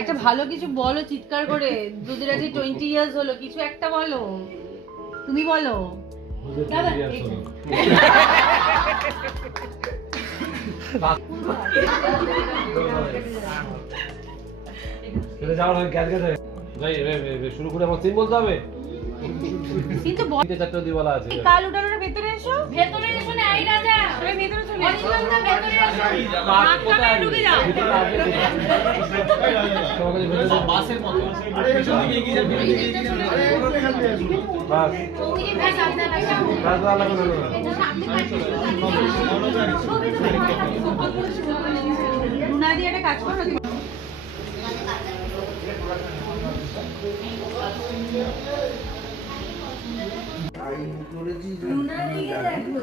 একটা ভালো কিছু বলো চিৎকার করে। দুধের আজ 20 ইয়ার্স হলো, কিছু একটা বলো। তুমি বলো। শুরু করে আমার সিন বলতে হবে। কিন্তু চারটে বলা আছে। কাল উঠানোর ভেতরে এসো, ভেতরে এসো না, এই রাজা তুমি ভেতরে চলে এসো। অনিন্দা ভেতরে এসো, হাত কামড়ে ঢুকে যাও। বাসের মতো পেছন দিকে এগিয়ে যাবে বাস তুমি ভাই সামনে লাগা বাস আলাদা করে রুনা দিয়ে একটা কাজ করো। লুনা দিকে দেখো